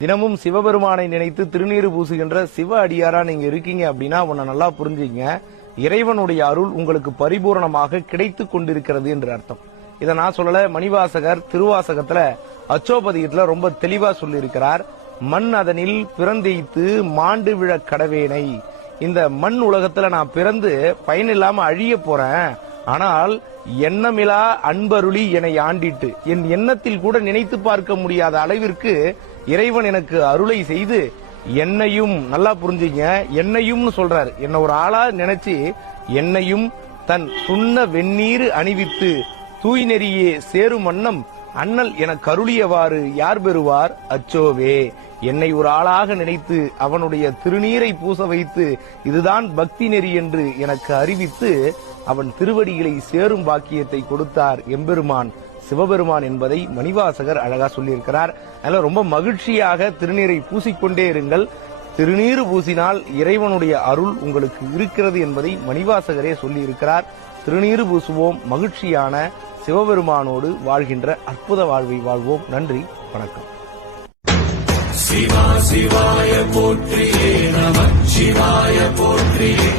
தினமும் சிவபெருமானை நினைத்து திருநீறு பூசுகின்ற சிவ அடியாரா நீங்க இருக்கீங்க அப்படின்னா உன்னை நல்லா புரிஞ்சுங்க. இறைவனுடைய அருள் உங்களுக்கு பரிபூர்ணமாக கிடைத்துக் கொண்டிருக்கிறது என்று அர்த்தம். இதை நான் சொல்லல, மணிவாசகர் திருவாசகத்துல அச்சோபதியத்துல ரொம்ப தெளிவா சொல்லி இருக்கிறார். மண் அதனில் பிறந்தெய்த்து மாண்டு விழ கடவேனை. இந்த மண் உலகத்துல நான் பிறந்து பயனில்லாம அழிய போறேன், ஆனால் எண்ணமிலா அன்பருளி என்னை ஆண்டிட்டு என் எண்ணத்தில் கூட நினைத்து பார்க்க முடியாத அளவிற்கு இறைவன் எனக்கு அருளை செய்து என்னையும், நல்லா புரிஞ்சுங்க, என்னையும் சொல்றாரு, என்ன ஒரு ஆளா நினைச்சு என்னையும் தன் சுண்ண வெந்நீர் அணிவித்து தூய் நெறியே சேரும் வண்ணம் அண்ணல் என கருளியவாறு யார் பெறுவார் அச்சோவே. என்னை ஒரு ஆளாக நினைத்து அவனுடைய திருநீரை பூச வைத்து இதுதான் பக்தி நெறி என்று எனக்கு அறிவித்து அவன் திருவடிகளை சேரும் பாக்கியத்தை கொடுத்தார் எம்பெருமான் சிவபெருமான் என்பதை மணிவாசகர் அழகா சொல்லியிருக்கிறார். அதனால ரொம்ப மகிழ்ச்சியாக திருநீரை பூசிக்கொண்டே இருங்கள். திருநீறு பூசினால் இறைவனுடைய அருள் உங்களுக்கு இருக்கிறது என்பதை மணிவாசகரே சொல்லி இருக்கிறார். திருநீறு பூசுவோம், மகிழ்ச்சியான சிவபெருமானோடு வாழ்கின்ற அற்புத வாழ்வை வாழ்வோம். நன்றி, வணக்கம். சிவா சிவாய போற்றியே நம சிவாய போற்றியே